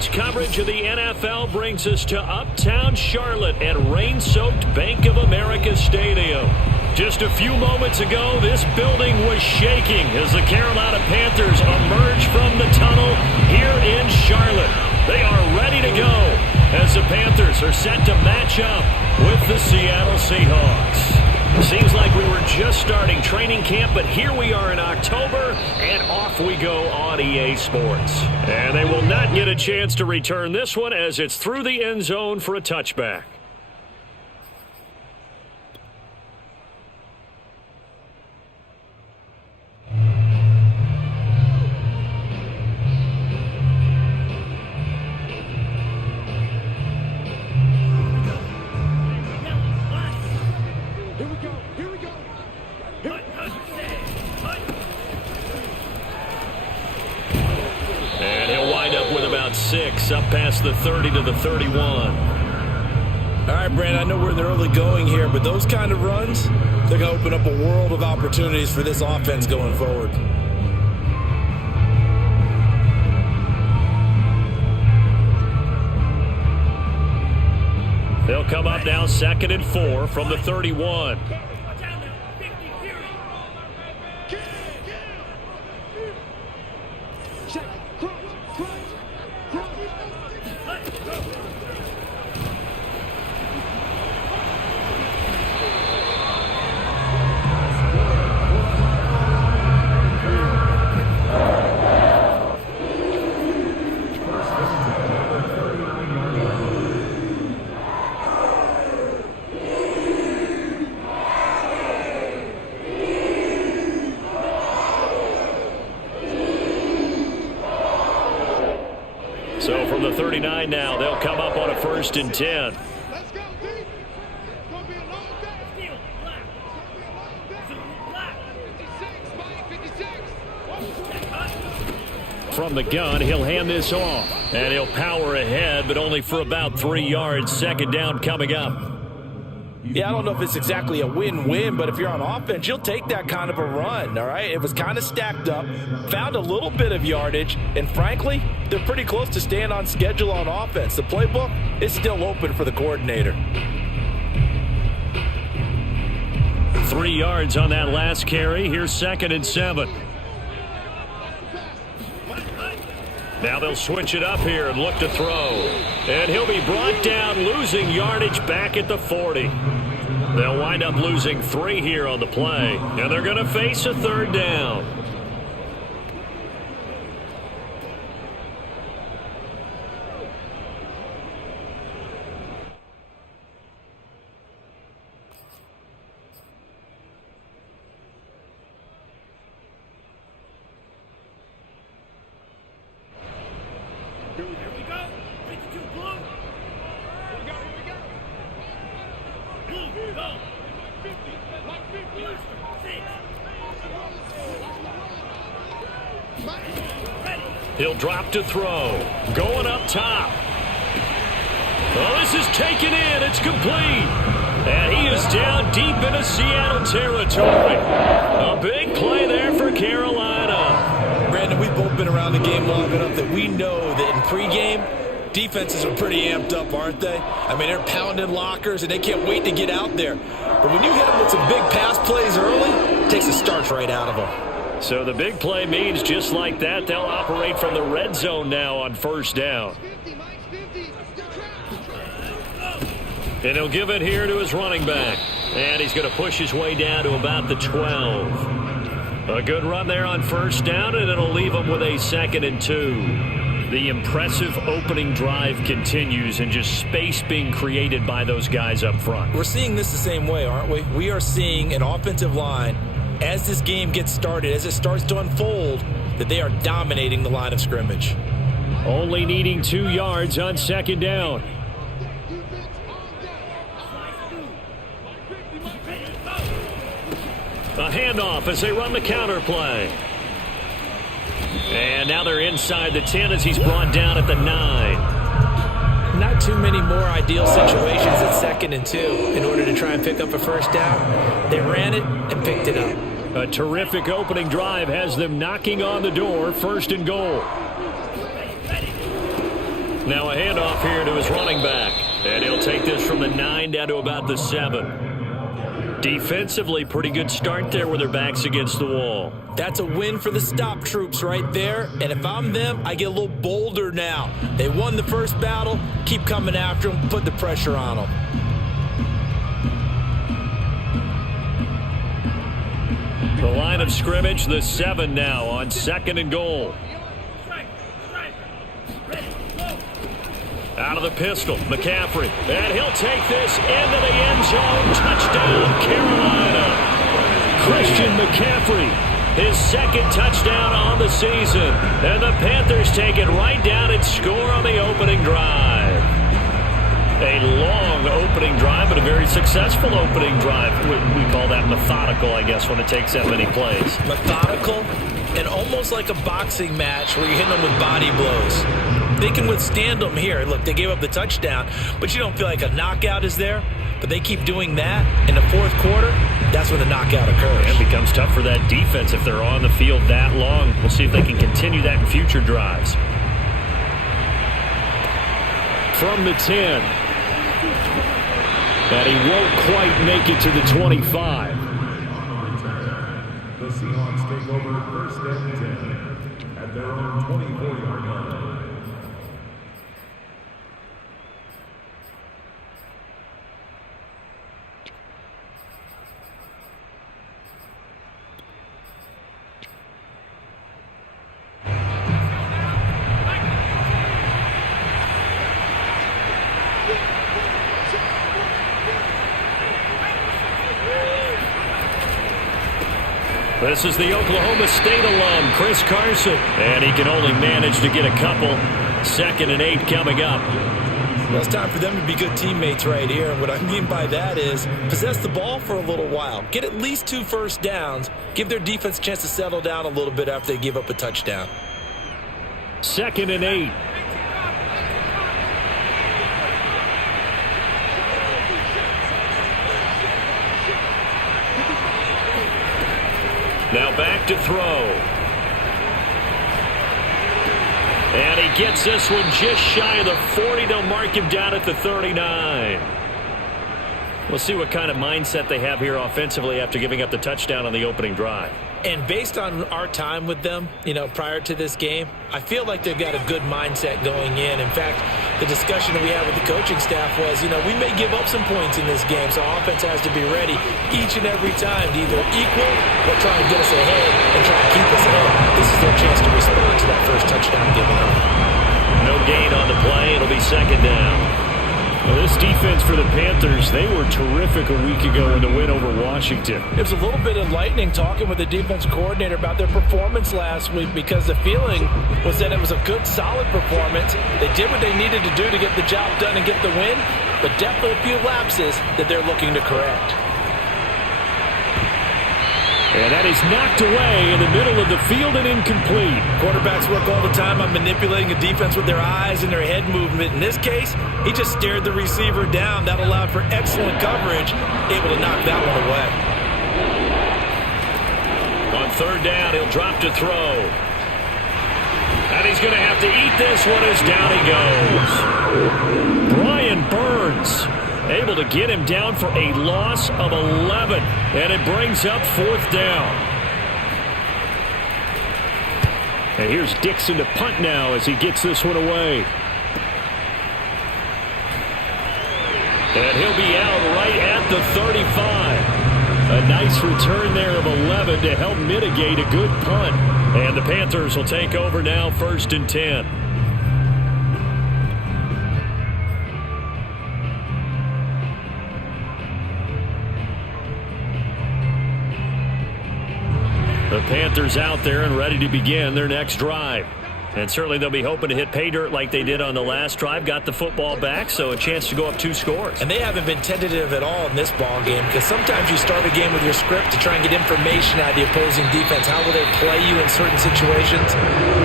Much coverage of the NFL brings us to uptown Charlotte at rain-soaked Bank of America Stadium. Just a few moments ago, this building was shaking as the Carolina Panthers emerge from the tunnel here in Charlotte. They are ready to go as the Panthers are set to match up with the Seattle Seahawks. Seems like we were just starting training camp, but here we are in October, and off we go on EA Sports. And they will not get a chance to return this one as it's through the end zone for a touchback. Up past the 30 to the 31. All right, Brandon, I know we're in the early going here, but those kind of runs, they're going to open up a world of opportunities for this offense going forward. They'll come up now 2nd and 4 from the 31. So from the 39 now, they'll come up on a 1st and 10. Let's go, D. It's going to be a long day. From the gun, he'll hand this off. And he'll power ahead, but only for about 3 yards. 2nd down coming up. Yeah, I don't know if it's exactly a win-win, but if you're on offense, you'll take that kind of a run, all right? It was kind of stacked up, found a little bit of yardage, and frankly, they're pretty close to staying on schedule on offense. The playbook is still open for the coordinator. 3 yards on that last carry. Here's 2nd and 7. Now they'll switch it up here and look to throw. And he'll be brought down, losing yardage back at the 40. They'll wind up losing 3 here on the play. And they're going to face a 3rd down. Here we go. 52 blue. Here we go. Blue, go. 50. He'll drop to throw. Going up top. Oh, this is taken in. It's complete. And he is down deep into Seattle territory. A big play there for Carolina. Brandon, we've both been around the game long enough that we know that in pregame, defenses are pretty amped up, aren't they? I mean, they're pounding lockers, and they can't wait to get out there. But when you hit them with some big pass plays early, it takes the starch right out of them. So the big play means just like that, they'll operate from the red zone now on 1st down. And he'll give it here to his running back. And he's going to push his way down to about the 12. A good run there on 1st down, and it'll leave him with a 2nd and 2. The impressive opening drive continues, and just space being created by those guys up front. We're seeing this the same way, aren't we? We are seeing an offensive line, as this game gets started, as it starts to unfold, that they are dominating the line of scrimmage. Only needing 2 yards on 2nd down. A handoff as they run the counter play. And now they're inside the 10 as he's brought down at the 9. Not too many more ideal situations at 2nd and 2 in order to try and pick up a 1st down. They ran it and picked it up. A terrific opening drive has them knocking on the door. 1st and goal. Now a handoff here to his running back. And he'll take this from the 9 down to about the 7. Defensively, pretty good start there with their backs against the wall. That's a win for the stop troops right there. And if I'm them, I get a little bolder now. They won the first battle. Keep coming after them. Put the pressure on them. The line of scrimmage, the 7 now on 2nd and goal. Out of the pistol, McCaffrey. And he'll take this into the end zone. Touchdown, Carolina. Christian McCaffrey, his 2nd touchdown on the season. And the Panthers take it right down and score on the opening drive. A long opening drive, but a very successful opening drive. We call that methodical, I guess, when it takes that many plays. Methodical and almost like a boxing match where you're hitting them with body blows. They can withstand them here. Look, they gave up the touchdown, but you don't feel like a knockout is there. But they keep doing that in the 4th quarter. That's when the knockout occurs. It becomes tough for that defense if they're on the field that long. We'll see if they can continue that in future drives. From the 10. And he won't quite make it to the 25. The Seahawks take over 1st and 10 at their own 24-yard line. This is the Oklahoma State alum, Chris Carson. And he can only manage to get a couple. 2nd and 8 coming up. Well, it's time for them to be good teammates right here. And what I mean by that is possess the ball for a little while. Get at least 2 first downs. Give their defense a chance to settle down a little bit after they give up a touchdown. 2nd and 8. Now back to throw. And he gets this one just shy of the 40. They'll mark him down at the 39. We'll see what kind of mindset they have here offensively after giving up the touchdown on the opening drive. And based on our time with them, prior to this game, I feel like they've got a good mindset going in. In fact, the discussion that we had with the coaching staff was, we may give up some points in this game, so our offense has to be ready each and every time to either equal or try and get us ahead and try and keep us ahead. This is their chance to respond to that first touchdown given up. No gain on the play. It'll be 2nd down. Well, this defense for the Panthers, they were terrific a week ago in the win over Washington. It was a little bit enlightening talking with the defense coordinator about their performance last week because the feeling was that it was a good, solid performance. They did what they needed to do to get the job done and get the win, but definitely a few lapses that they're looking to correct. And that is knocked away in the middle of the field and incomplete. Quarterbacks work all the time on manipulating a defense with their eyes and their head movement. In this case, he just stared the receiver down. That allowed for excellent coverage, able to knock that one away. On 3rd down, he'll drop to throw. And he's going to have to eat this one as down he goes. Brian Burns able to get him down for a loss of 11. And it brings up 4th down. And here's Dixon to punt now as he gets this one away. And he'll be out right at the 35. A nice return there of 11 to help mitigate a good punt. And the Panthers will take over now, 1st and 10. The Panthers out there and ready to begin their next drive. And certainly they'll be hoping to hit pay dirt like they did on the last drive. Got the football back, so a chance to go up 2 scores. And they haven't been tentative at all in this ball game because sometimes you start a game with your script to try and get information out of the opposing defense. How will they play you in certain situations?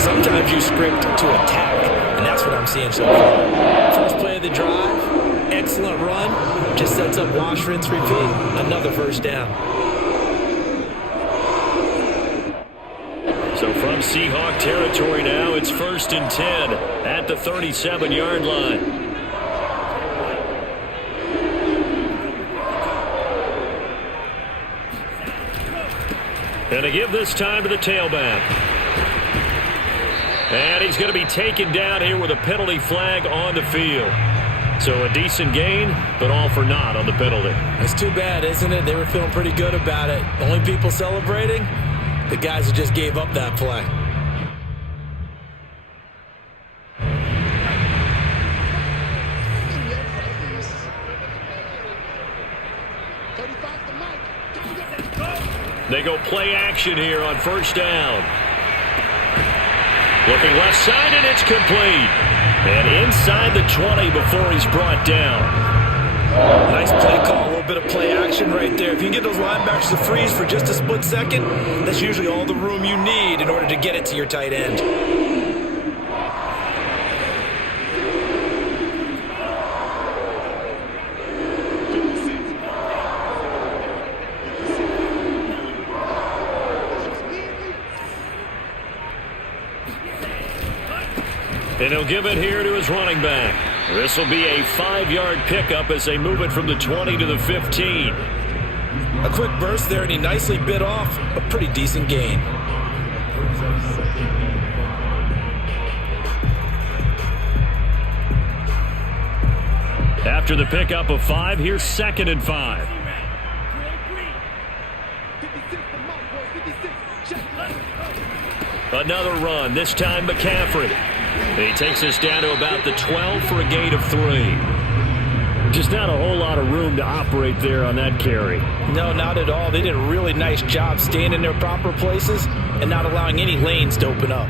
Sometimes you script to attack, and that's what I'm seeing so far. First play of the drive, excellent run, just sets up wash, rinse, repeat. Another 1st down. So from Seahawk territory now, it's 1st and 10 at the 37-yard line. And to give this time to the tailback. And he's going to be taken down here with a penalty flag on the field. So a decent gain, but all for naught on the penalty. It's too bad, isn't it? They were feeling pretty good about it. The only people celebrating, the guys who just gave up that play. They go play action here on 1st down. Looking left side, and it's complete. And inside the 20 before he's brought down. Nice play call, a little bit of play action right there. If you can get those linebackers to freeze for just a split second, that's usually all the room you need in order to get it to your tight end. And he'll give it here to his running back. This will be a 5-yard pickup as they move it from the 20 to the 15. A quick burst there, and he nicely bit off a pretty decent gain. After the pickup of 5, here's 2nd and 5. Another run, this time McCaffrey. He takes us down to about the 12 for a gain of 3. Just not a whole lot of room to operate there on that carry. No, not at all. They did a really nice job staying in their proper places and not allowing any lanes to open up.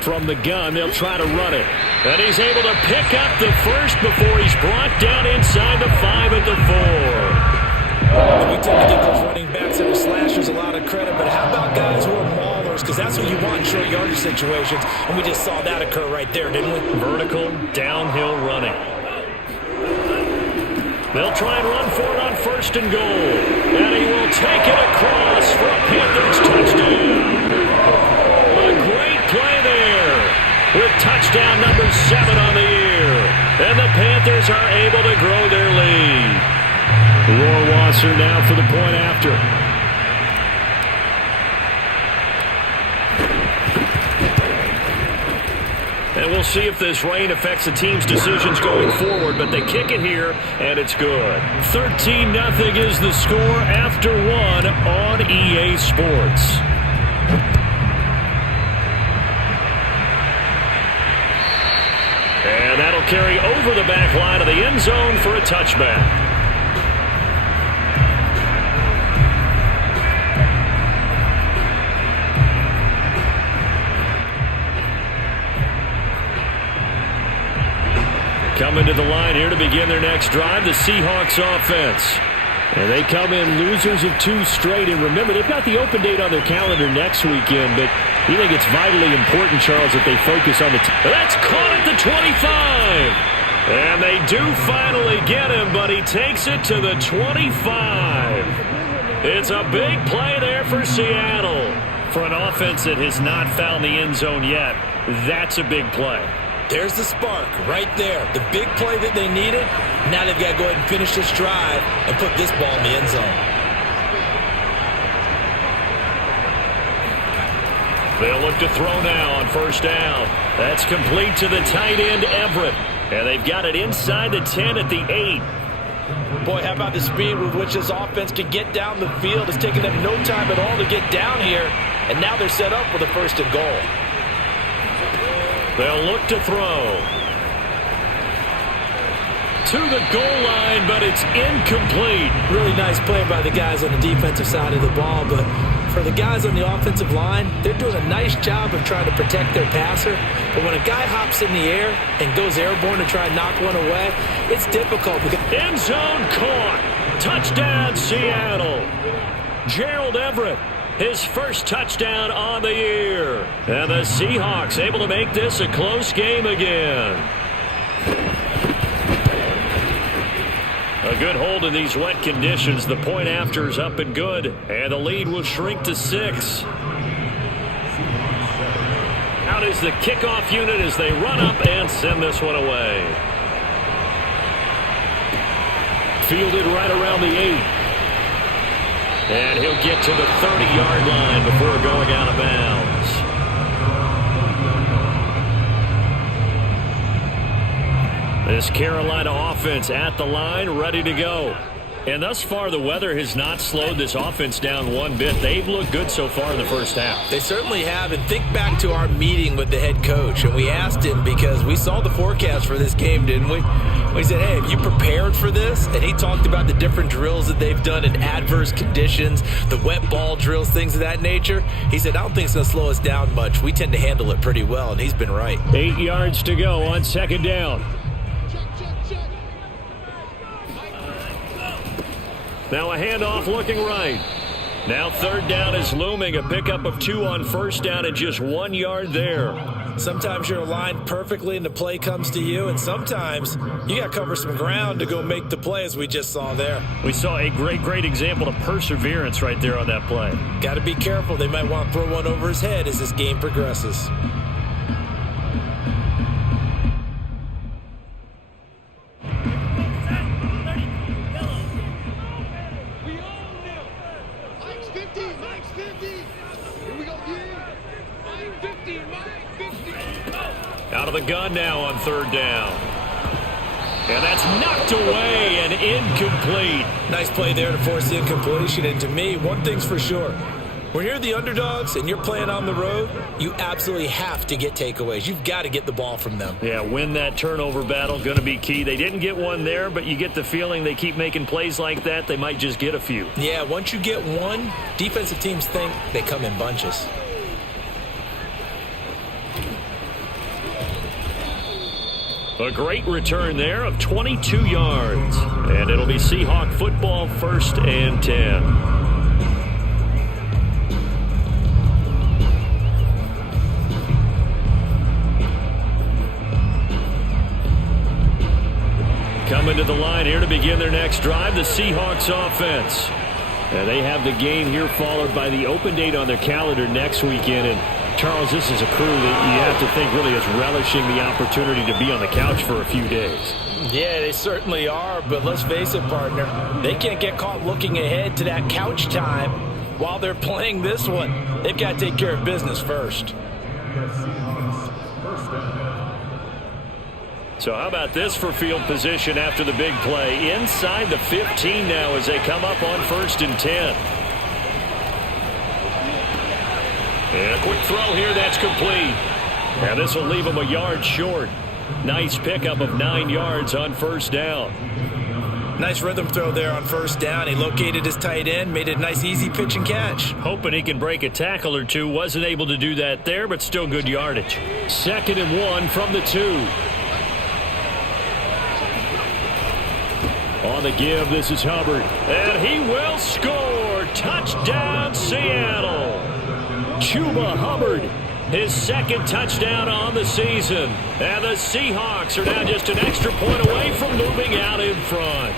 From the gun, they'll try to run it. And he's able to pick up the first before he's brought down inside the 5 at the 4. We tend to give those running backs and the slashers a lot of credit, but how about guys who are maulers? Because that's what you want in short yardage situations, and we just saw that occur right there, didn't we? Vertical, downhill running. They'll try and run for it on 1st and goal. And he will take it across for a Panthers touchdown. A great play there with touchdown number 7 on the year. And the Panthers are able to grow their lead. Rohrwasser now for the point after. And we'll see if this rain affects the team's decisions going forward, but they kick it here, and it's good. 13-0 is the score after 1 on EA Sports. And that'll carry over the back line of the end zone for a touchback. Coming to the line here to begin their next drive, the Seahawks offense. And they come in losers of 2 straight. And remember, they've got the open date on their calendar next weekend, but you think it's vitally important, Charles, that they focus on the that's caught at the 25. And they do finally get him, but he takes it to the 25. It's a big play there for Seattle. For an offense that has not found the end zone yet, that's a big play. There's the spark right there. The big play that they needed. Now they've got to go ahead and finish this drive and put this ball in the end zone. They'll look to throw now on 1st down. That's complete to the tight end, Everett. And they've got it inside the 10 at the 8. Boy, how about the speed with which this offense can get down the field? It's taken them no time at all to get down here. And now they're set up for the 1st and goal. They'll look to throw. To the goal line, but it's incomplete. Really nice play by the guys on the defensive side of the ball, but for the guys on the offensive line, they're doing a nice job of trying to protect their passer. But when a guy hops in the air and goes airborne to try and knock one away, it's difficult. End zone caught. Touchdown, Seattle. Gerald Everett, his first touchdown on the year. And the Seahawks able to make this a close game again. A good hold in these wet conditions. The point after is up and good. And the lead will shrink to 6. Out is the kickoff unit as they run up and send this one away. Fielded right around the 8. And he'll get to the 30-yard line before going out of bounds. This Carolina offense at the line, ready to go. And thus far, the weather has not slowed this offense down one bit. They've looked good so far in the first half. They certainly have. And think back to our meeting with the head coach. And we asked him because we saw the forecast for this game, didn't we? We said, hey, have you prepared for this? And he talked about the different drills that they've done in adverse conditions, the wet ball drills, things of that nature. He said, I don't think it's going to slow us down much. We tend to handle it pretty well, and he's been right. 8 yards to go on second down. Now a handoff looking right. Now third down is looming. A pickup of 2 on first down and just 1 yard there. Sometimes you're aligned perfectly and the play comes to you, and sometimes you got to cover some ground to go make the play, as we just saw there. We saw a great example of perseverance right there on that play. Got to be careful. They might want to throw one over his head as this game progresses. Out of the gun now on third down. And that's knocked away and incomplete. Nice play there to force the incompletion. And to me, one thing's for sure. When you're the underdogs and you're playing on the road, you absolutely have to get takeaways. You've got to get the ball from them. Yeah, win that turnover battle, going to be key. They didn't get one there, but you get the feeling they keep making plays like that, they might just get a few. Yeah, once you get one, defensive teams think they come in bunches. A great return there of 22 yards. And it'll be Seahawk football, 1st and 10. Coming to the line here to begin their next drive, the Seahawks offense. And they have the game here followed by the open date on their calendar next weekend. And Charles, this is a crew that you have to think really is relishing the opportunity to be on the couch for a few days. Yeah, they certainly are, but let's face it, partner. They can't get caught looking ahead to that couch time while they're playing this one. They've got to take care of business first. So how about this for field position after the big play? Inside the 15 now as they come up on 1st and 10. And a quick throw here, that's complete. And this will leave him a yard short. Nice pickup of 9 yards on first down. Nice rhythm throw there on first down. He located his tight end, made it a nice easy pitch and catch. Hoping he can break a tackle or two. Wasn't able to do that there, but still good yardage. 2nd and 1 from the 2. On the give, this is Hubbard. And he will score. Touchdown, Seattle. Chuba Hubbard, his 2nd touchdown on the season. And the Seahawks are now just an extra point away from moving out in front.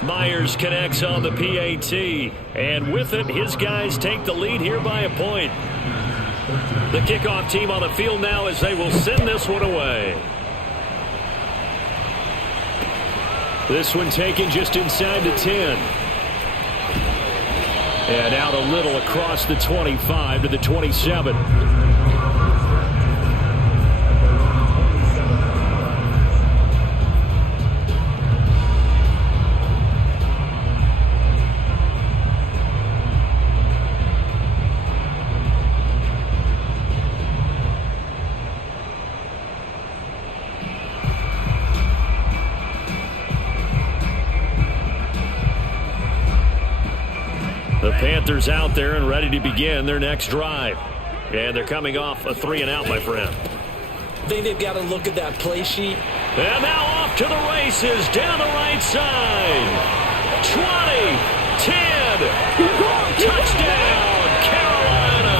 Myers connects on the PAT. And with it, his guys take the lead here by a point. The kickoff team on the field now as they will send this one away. This one taken just inside the 10. And out a little across the 25 to the 27. The Panthers out there and ready to begin their next drive. And they're coming off a 3 and out, my friend. I think they've got to look at that play sheet. And now off to the races down the right side. 20, 10, touchdown, Carolina.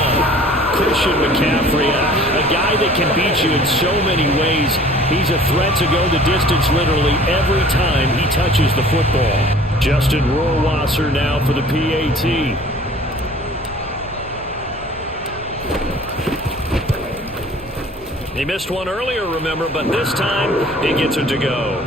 Christian McCaffrey, a guy that can beat you in so many ways. He's a threat to go the distance literally every time he touches the football. Justin Rohrwasser now for the PAT. He missed one earlier, remember, but this time he gets it to go.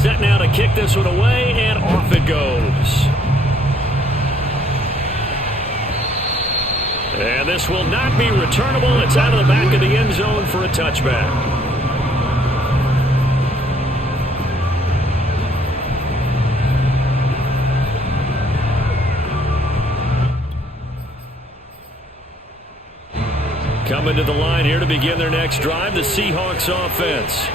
Set now to kick this one away, and off it goes. And this will not be returnable. It's out of the back of the end zone for a touchback. Coming to the line here to begin their next drive, the Seahawks offense.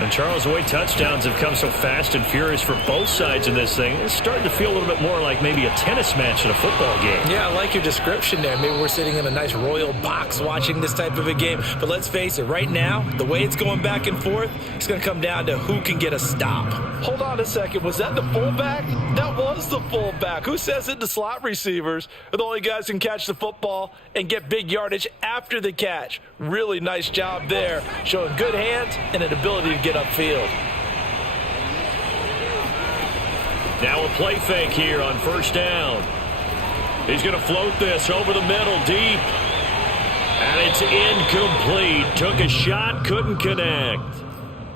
And Charles, the way touchdowns have come so fast and furious for both sides in this thing, it's starting to feel a little bit more like maybe a tennis match in a football game. Yeah, I like your description there. Maybe we're sitting in a nice royal box watching this type of a game. But let's face it, right now, the way it's going back and forth, it's going to come down to who can get a stop. Hold on a second. Was that the fullback? That was the fullback. Who says it? The slot receivers are the only guys who can catch the football and get big yardage after the catch. Really nice job there, showing good hands and an ability to get upfield. Now a play fake here on first down. He's going to float this over the middle deep. And it's incomplete. Took a shot, couldn't connect.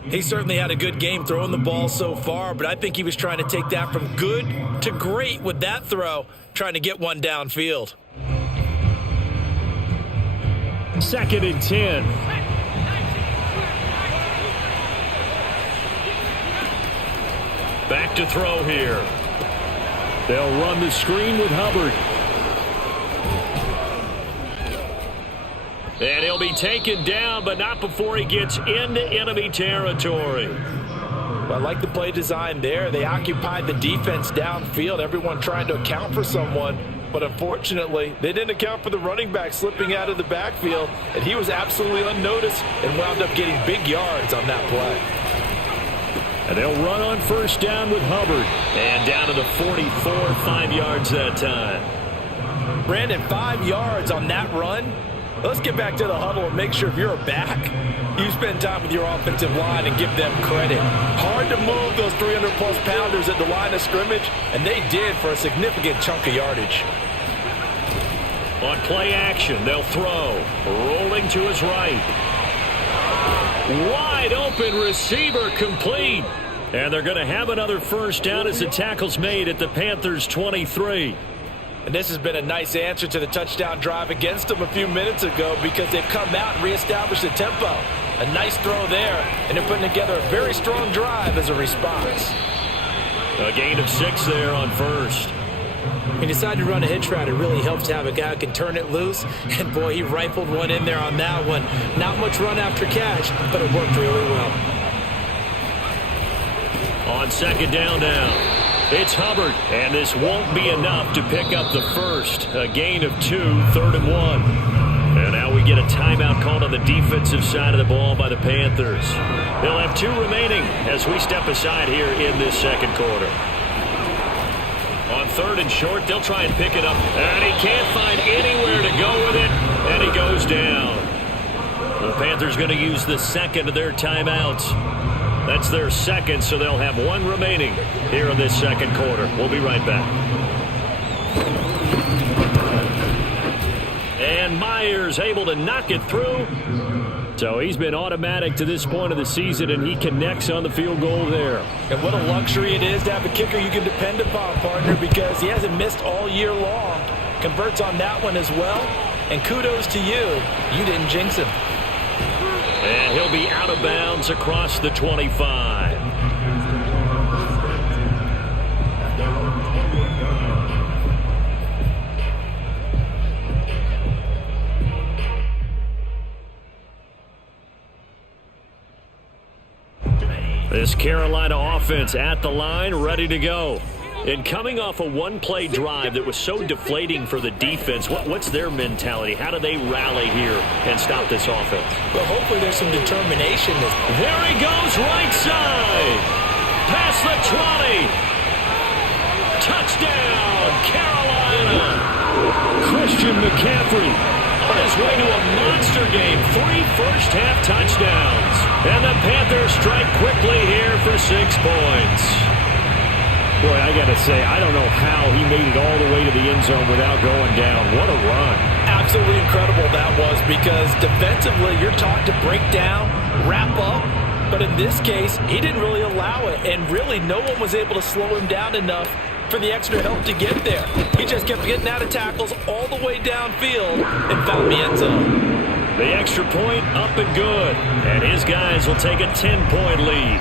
He certainly had a good game throwing the ball so far, but I think he was trying to take that from good to great with that throw, trying to get one downfield. 2nd and 10. Back to throw here. They'll run the screen with Hubbard. And he'll be taken down, but not before he gets into enemy territory. Well, I like the play design there. They occupied the defense downfield, everyone trying to account for someone. But unfortunately, they didn't account for the running back slipping out of the backfield, and he was absolutely unnoticed and wound up getting big yards on that play. And they'll run on first down with Hubbard. And down to the 44, 5 yards that time. Brandon, 5 yards on that run. Let's get back to the huddle and make sure if you're a back, you spend time with your offensive line and give them credit. Hard to move those 300-plus pounders at the line of scrimmage, and they did for a significant chunk of yardage. On play action, they'll throw. Rolling to his right. Wide open receiver complete. And they're going to have another first down as the tackle's made at the Panthers' 23. And this has been a nice answer to the touchdown drive against them a few minutes ago because they've come out and reestablished the tempo. A nice throw there, and they're putting together a very strong drive as a response. A gain of 6 there on first. He decided to run a hitch route. It really helps to have a guy who can turn it loose. And, boy, he rifled one in there on that one. Not much run after catch, but it worked really well. On second down now, it's Hubbard. And this won't be enough to pick up the first. A gain of 2, 3rd and 1. And now we get a timeout called on the defensive side of the ball by the Panthers. They'll have 2 remaining as we step aside here in this second quarter. On 3rd and short, they'll try and pick it up. And he can't find anywhere to go with it. And he goes down. The Panthers going to use the second of their timeouts. That's their second, so they'll have 1 remaining here in this second quarter. We'll be right back. And Myers able to knock it through. So he's been automatic to this point of the season, and he connects on the field goal there. And what a luxury it is to have a kicker you can depend upon, partner, because he hasn't missed all year long. Converts on that one as well. And kudos to you. You didn't jinx him. And he'll be out of bounds across the 25. This Carolina offense at the line, ready to go. And coming off a one-play drive that was so deflating for the defense, what's their mentality? How do they rally here and stop this offense? Well, hopefully there's some determination. There he goes, right side. Past the 20. Touchdown, Carolina. Christian McCaffrey on his way to a monster game. 3 first-half touchdowns. And the Panthers strike quickly here for 6 points. Boy, I got to say, I don't know how he made it all the way to the end zone without going down. What a run. Absolutely incredible that was, because defensively you're taught to break down, wrap up, but in this case he didn't really allow it, and really no one was able to slow him down enough for the extra help to get there. He just kept getting out of tackles all the way downfield and found the end zone. The extra point up and good, and his guys will take a 10-point lead.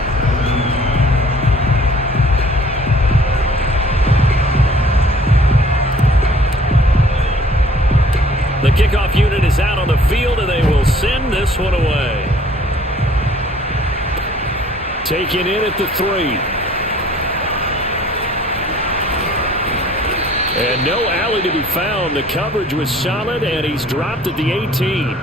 The kickoff unit is out on the field, and they will send this one away. Taken in at the 3. And no alley to be found. The coverage was solid, and he's dropped at the 18.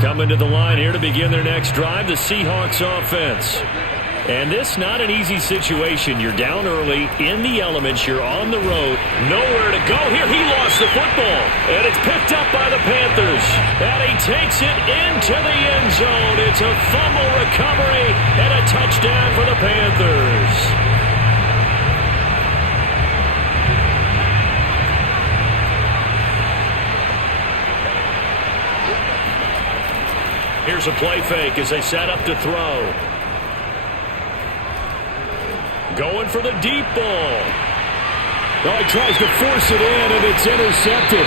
Coming to the line here to begin their next drive, the Seahawks offense. And this not an easy situation. You're down early, in the elements, you're on the road, nowhere to go. Here, he lost the football, and it's picked up by the Panthers. And he takes it into the end zone. It's a fumble recovery and a touchdown for the Panthers. Here's a play fake as they set up to throw. Going for the deep ball. Oh, he tries to force it in, and it's intercepted.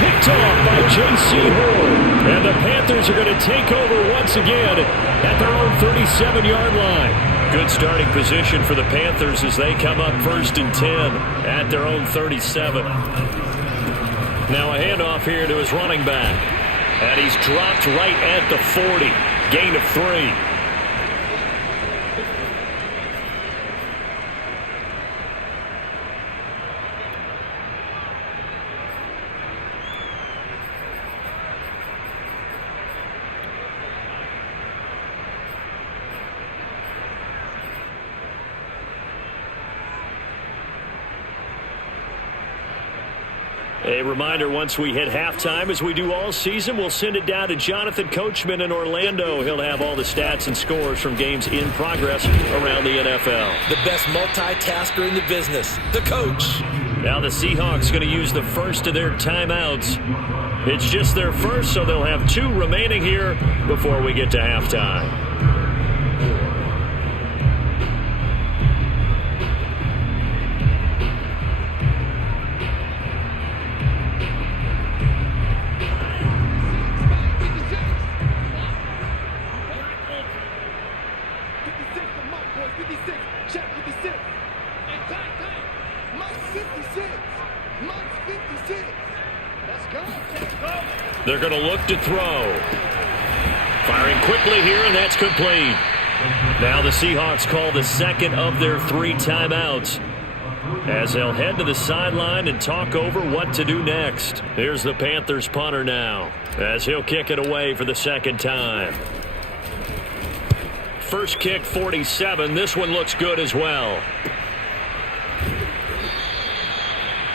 Picked off by J.C. Horn. And the Panthers are going to take over once again at their own 37-yard line. Good starting position for the Panthers as they come up 1st and 10 at their own 37. Now a handoff here to his running back. And he's dropped right at the 40. Gain of 3. A reminder, once we hit halftime, as we do all season, we'll send it down to Jonathan Coachman in Orlando. He'll have all the stats and scores from games in progress around the NFL. The best multitasker in the business, the coach. Now the Seahawks going to use the first of their timeouts. It's just their first, so they'll have 2 remaining here before we get to halftime. They're going to look to throw. Firing quickly here, and that's complete. Now the Seahawks call the second of their 3 timeouts as they'll head to the sideline and talk over what to do next. Here's the Panthers punter now as he'll kick it away for the second time. First kick, 47. This one looks good as well.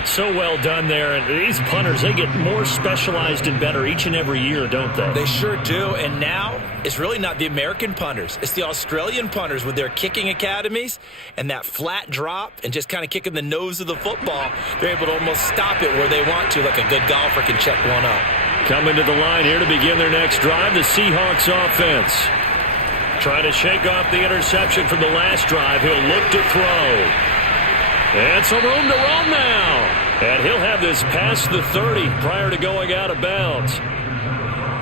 So well done there. And these punters, they get more specialized and better each and every year, don't they? They sure do. And now it's really not the American punters. It's the Australian punters with their kicking academies and that flat drop and just kind of kicking the nose of the football. They're able to almost stop it where they want to, like a good golfer can check one up. Coming to the line here to begin their next drive, the Seahawks offense. Trying to shake off the interception from the last drive. He'll look to throw. And some room to run now. And he'll have this past the 30 prior to going out of bounds.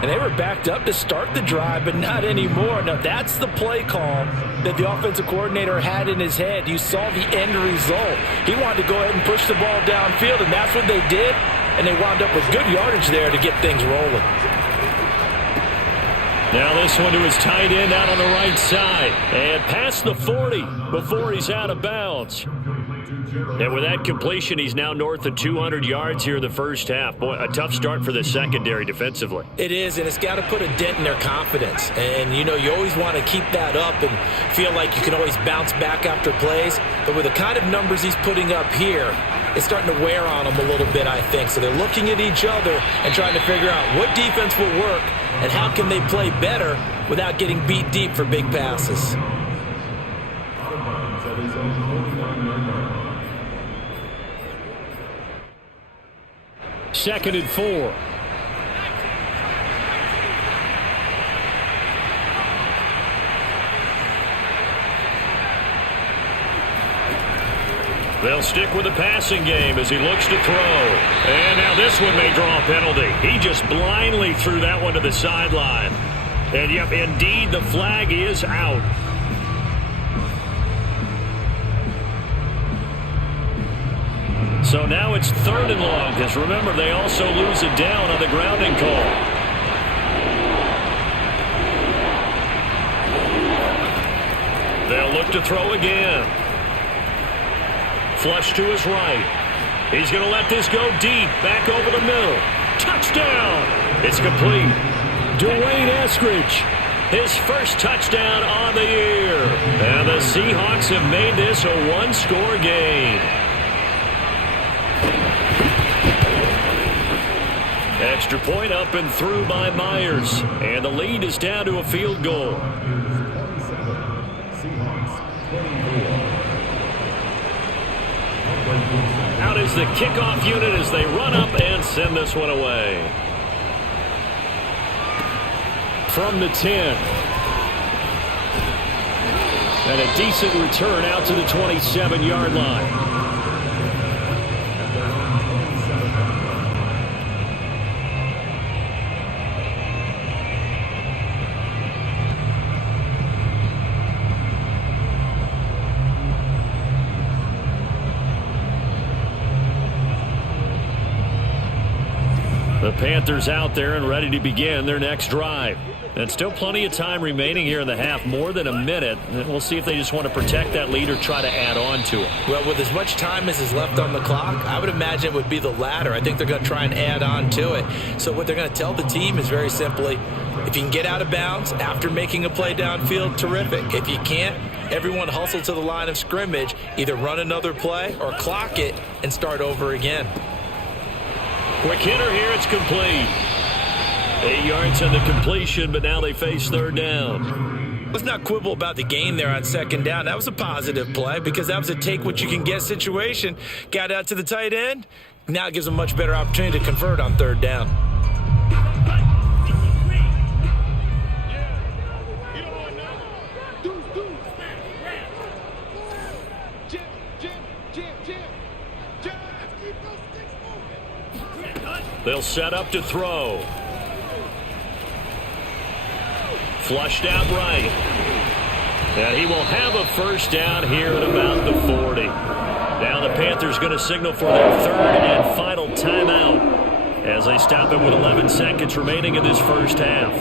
And they were backed up to start the drive, but not anymore. Now, that's the play call that the offensive coordinator had in his head. You saw the end result. He wanted to go ahead and push the ball downfield, and that's what they did. And they wound up with good yardage there to get things rolling. Now this one to his tight end out on the right side. And past the 40 before he's out of bounds. And with that completion, he's now north of 200 yards here in the first half. Boy, a tough start for the secondary defensively. It is, and it's got to put a dent in their confidence. And, you know, you always want to keep that up and feel like you can always bounce back after plays. But with the kind of numbers he's putting up here, it's starting to wear on them a little bit, I think. So they're looking at each other and trying to figure out what defense will work and how can they play better without getting beat deep for big passes. Second and 4. They'll stick with the passing game as he looks to throw. And now this one may draw a penalty. He just blindly threw that one to the sideline. And, yep, indeed, the flag is out. So now it's 3rd and long, because remember, they also lose it down on the grounding call. They'll look to throw again. Flush to his right. He's going to let this go deep, back over the middle. Touchdown! It's complete. Dwayne Eskridge. His first touchdown on the year. And the Seahawks have made this a one-score game. Extra point up and through by Myers. And the lead is down to a field goal. Out is the kickoff unit as they run up and send this one away. From the 10. And a decent return out to the 27-yard line. The Panthers out there and ready to begin their next drive. And still plenty of time remaining here in the half, more than a minute. And we'll see if they just want to protect that lead or try to add on to it. Well, with as much time as is left on the clock, I would imagine it would be the latter. I think they're going to try and add on to it. So what they're going to tell the team is very simply, if you can get out of bounds after making a play downfield, terrific. If you can't, everyone hustle to the line of scrimmage, either run another play or clock it and start over again. Quick hitter here, it's complete. 8 yards on the completion, but now they face 3rd down. Let's not quibble about the gain there on 2nd down. That was a positive play because that was a take-what-you-can-get situation. Got out to the tight end. Now it gives them a much better opportunity to convert on 3rd down. They'll set up to throw. Flushed out right. And he will have a first down here at about the 40. Now the Panthers going to signal for their 3rd and final timeout as they stop it with 11 seconds remaining in this first half.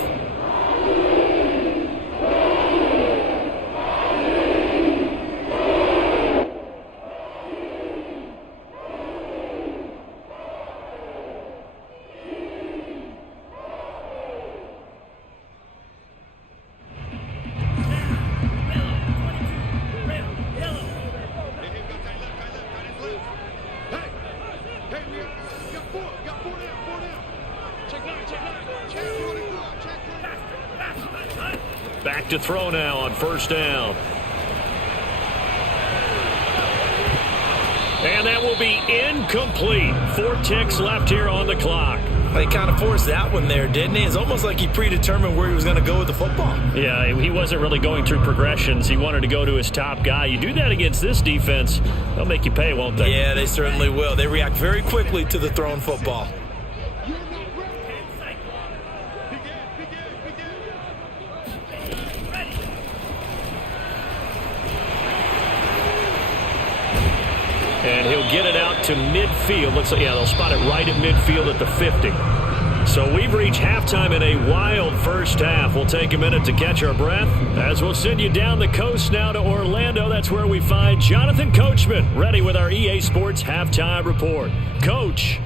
Back to throw now on 1st down. And that will be incomplete. 4 ticks left here on the clock. He kind of forced that one there, didn't he? It's almost like he predetermined where he was going to go with the football. Yeah, he wasn't really going through progressions. He wanted to go to his top guy. You do that against this defense, they'll make you pay, won't they? Yeah, they certainly will. They react very quickly to the thrown football. And he'll get it out to midfield. Looks like, yeah, they'll spot it right at midfield at the 50. So we've reached halftime in a wild first half. We'll take a minute to catch our breath as we'll send you down the coast now to Orlando. That's where we find Jonathan Coachman ready with our EA Sports Halftime Report. Coach.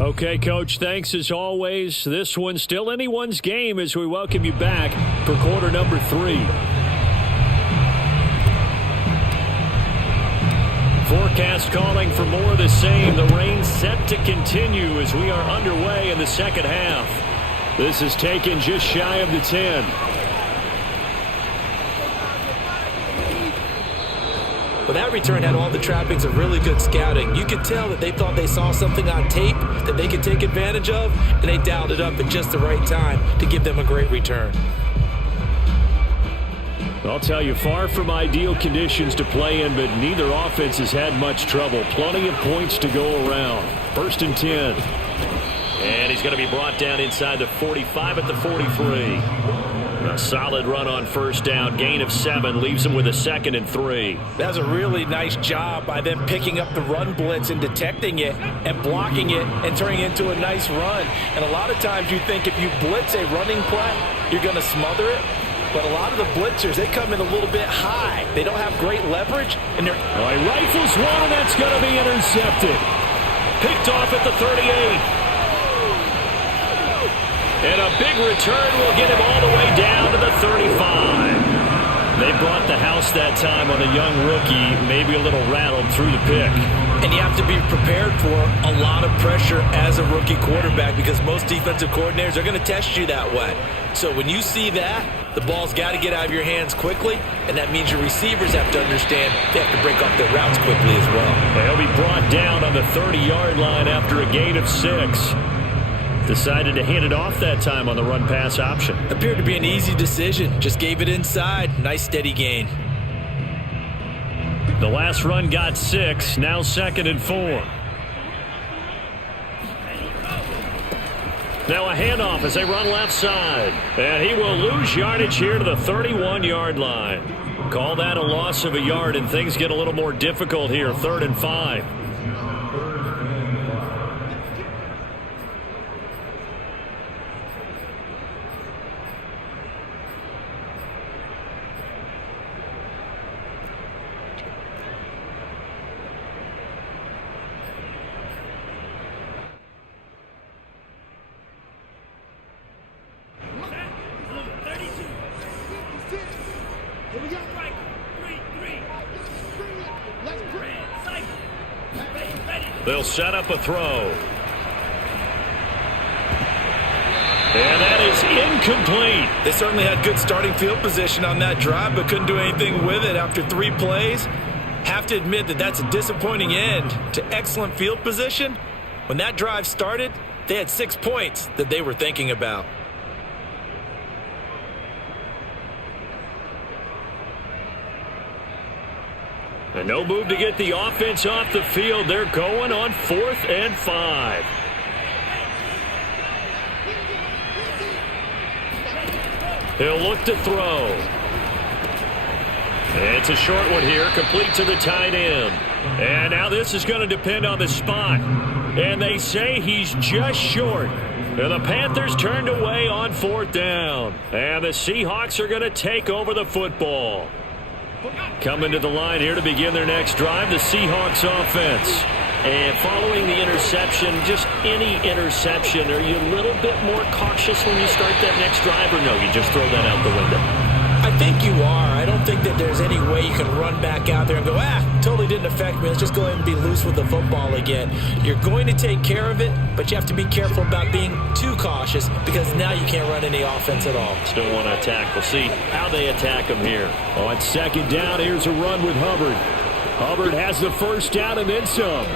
Okay, Coach, thanks as always. This one's still anyone's game as we welcome you back for quarter number 3. Forecast calling for more of the same. The rain set to continue as we are underway in the second half. This is taken just shy of the 10. Well, that return had all the trappings of really good scouting. You could tell that they thought they saw something on tape that they could take advantage of, and they dialed it up at just the right time to give them a great return. I'll tell you, far from ideal conditions to play in, but neither offense has had much trouble. Plenty of points to go around. 1st and 10. And he's going to be brought down inside the 45 at the 43. A solid run on first down. Gain of 7 leaves him with a 2nd and 3. That was a really nice job by them picking up the run blitz and detecting it and blocking it and turning it into a nice run. And a lot of times you think if you blitz a running play, you're going to smother it. But a lot of the blitzers, they come in a little bit high. They don't have great leverage. And they're he rifles one, and that's going to be intercepted. Picked off at the 38. And a big return will get him all the way down to the 35. They brought the house that time on a young rookie, maybe a little rattled through the pick. And you have to be prepared for a lot of pressure as a rookie quarterback because most defensive coordinators are going to test you that way. So when you see that, the ball's got to get out of your hands quickly, and that means your receivers have to understand they have to break off their routes quickly as well. He'll be brought down on the 30-yard line after a gain of 6. Decided to hand it off that time on the run-pass option. Appeared to be an easy decision. Just gave it inside. Nice steady gain. The last run got 6. Now 2nd and 4. Now a handoff as they run left side. And he will lose yardage here to the 31-yard line. Call that a loss of a yard, and things get a little more difficult here. 3rd and 5. They'll set up a throw. And that is incomplete. They certainly had good starting field position on that drive, but couldn't do anything with it after 3 plays. Have to admit that that's a disappointing end to excellent field position. When that drive started, they had 6 points that they were thinking about. And no move to get the offense off the field. They're going on 4th and 5. He'll look to throw. It's a short one here, complete to the tight end. And now this is going to depend on the spot. And they say he's just short. And the Panthers turned away on 4th down. And the Seahawks are going to take over the football. Coming to the line here to begin their next drive, the Seahawks offense. And following the interception, just any interception, are you a little bit more cautious when you start that next drive, or no, you just throw that out the window? I think you are. I don't think that there's any way you can run back out there and go, totally didn't affect me. Let's just go ahead and be loose with the football again. You're going to take care of it, but you have to be careful about being too cautious because now you can't run any offense at all. Still want to attack. We'll see how they attack him here. On 2nd down, here's a run with Hubbard. Hubbard has the first down and then some.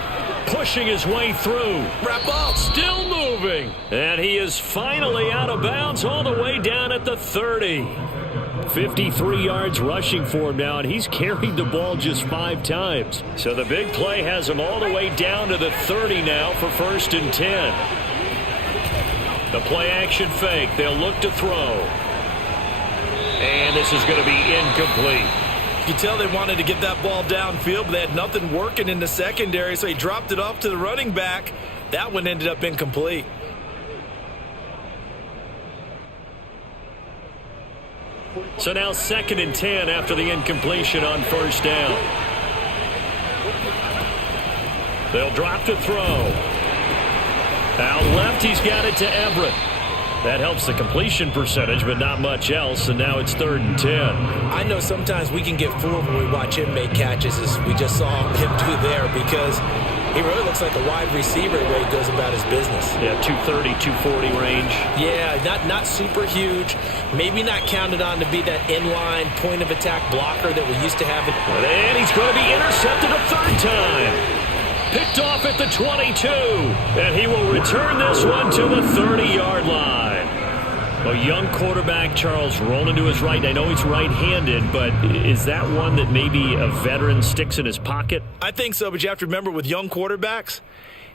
Pushing his way through. Wrap up. Still moving. And he is finally out of bounds all the way down at the 30. 53 yards rushing for him now, and he's carried the ball just 5 times. So the big play has him all the way down to the 30 now for 1st and 10. The play action fake. They'll look to throw. And this is going to be incomplete. You tell they wanted to get that ball downfield, but they had nothing working in the secondary, so he dropped it off to the running back. That one ended up incomplete. So now 2nd and 10 after the incompletion on first down. They'll drop to throw. Out left, he's got it to Everett. That helps the completion percentage, but not much else, and now it's 3rd and 10. I know sometimes we can get fooled when we watch him make catches, as we just saw him do there, because he really looks like a wide receiver the way he goes about his business. Yeah, 230, 240 range. Yeah, not super huge. Maybe not counted on to be that inline point-of-attack blocker that we used to have. And he's going to be intercepted a 3rd time. Picked off at the 22. And he will return this one to the 30-yard line. A young quarterback, Charles, rolling to his right. I know he's right-handed, but is that one that maybe a veteran sticks in his pocket? I think so, but you have to remember with young quarterbacks,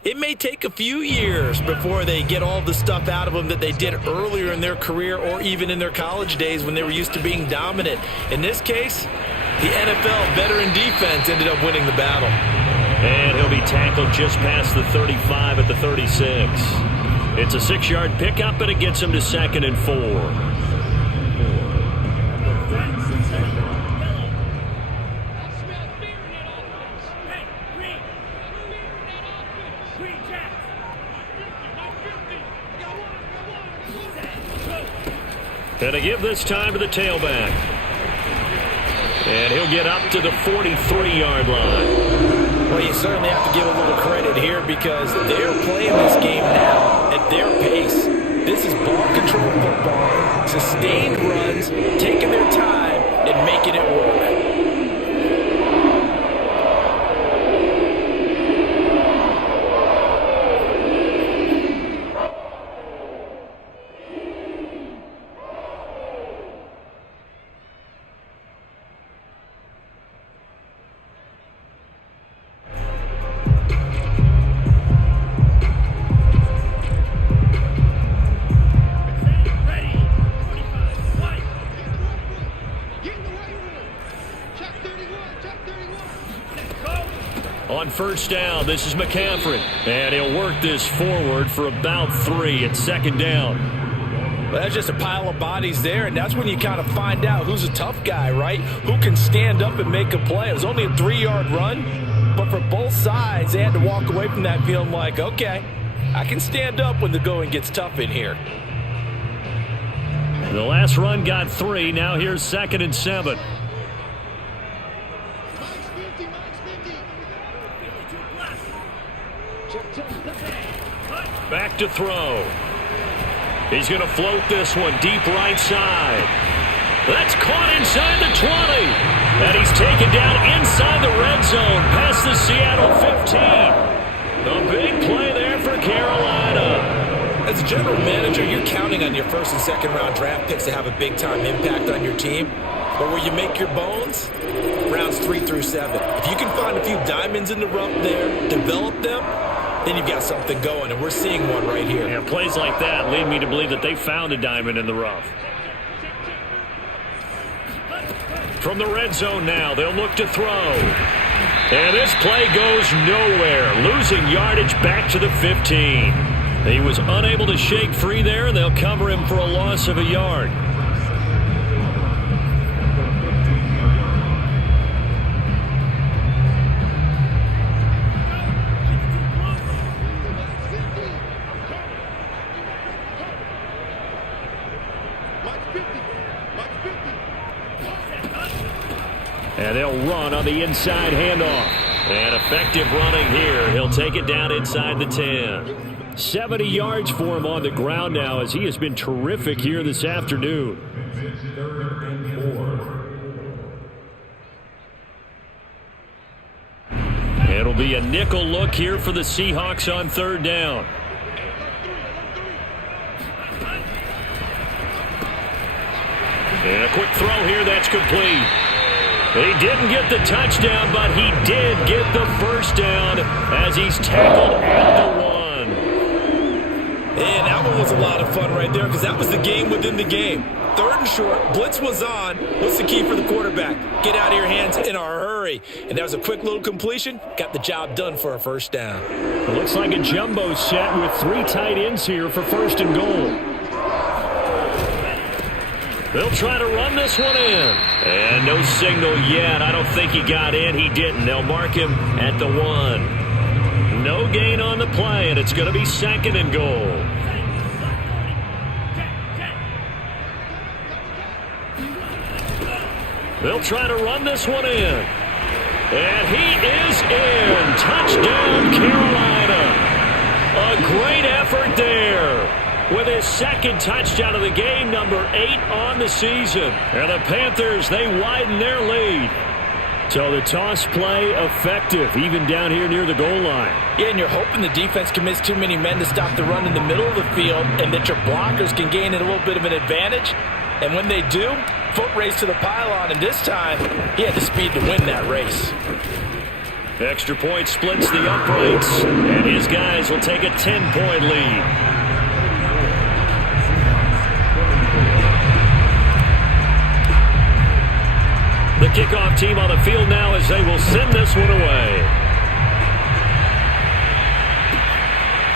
it may take a few years before they get all the stuff out of them that they did earlier in their career or even in their college days when they were used to being dominant. In this case, the NFL veteran defense ended up winning the battle. And he'll be tackled just past the 35 at the 36. It's a 6-yard pickup, and it gets him to 2nd and 4. And to give this time to the tailback. And he'll get up to the 43-yard line. Well, you certainly have to give a little credit here because they're playing this game now at their pace. This is ball control football, sustained runs, taking their time and making it work. On first down, this is McCaffrey. And he'll work this forward for about 3 at 2nd down. Well, that's just a pile of bodies there, and that's when you kind of find out who's a tough guy, right? Who can stand up and make a play. It was only a 3-yard run, but for both sides, they had to walk away from that feeling like, okay, I can stand up when the going gets tough in here. The last run got 3. Now here's 2nd and 7. Back to throw. He's going to float this one deep right side. That's caught inside the 20. And he's taken down inside the red zone past the Seattle 15. A big play there for Carolina. As a general manager, you're counting on your 1st and 2nd round draft picks to have a big-time impact on your team. But where you make your bones, rounds 3 through 7. If you can find a few diamonds in the rough there, develop them, then you've got something going, and we're seeing one right here. Yeah, plays like that lead me to believe that they found a diamond in the rough. From the red zone now, they'll look to throw. And this play goes nowhere, losing yardage back to the 15. He was unable to shake free there, and they'll cover him for a loss of a yard. And they'll run on the inside handoff. And effective running here. He'll take it down inside the 10. 70 yards for him on the ground now as he has been terrific here this afternoon. It'll be a nickel look here for the Seahawks on 3rd down. And a quick throw here that's complete. He didn't get the touchdown, but he did get the first down as he's tackled at the 1. And that one was a lot of fun right there because that was the game within the game. 3rd and short. Blitz was on. What's the key for the quarterback? Get out of your hands in a hurry. And that was a quick little completion. Got the job done for a 1st down. It looks like a jumbo set with 3 tight ends here for 1st and goal. They'll try to run this one in. And no signal yet. I don't think he got in. He didn't. They'll mark him at the 1. No gain on the play, and it's going to be 2nd and goal. They'll try to run this one in. And he is in. Touchdown, Carolina. A great effort there. With his 2nd touchdown of the game, number 8 on the season. And the Panthers, they widen their lead. So the toss play effective, even down here near the goal line. Yeah, and you're hoping the defense commits too many men to stop the run in the middle of the field and that your blockers can gain a little bit of an advantage. And when they do, foot race to the pylon, and this time, he had the speed to win that race. Extra point splits the uprights, and his guys will take a 10-point lead. The kickoff team on the field now as they will send this one away.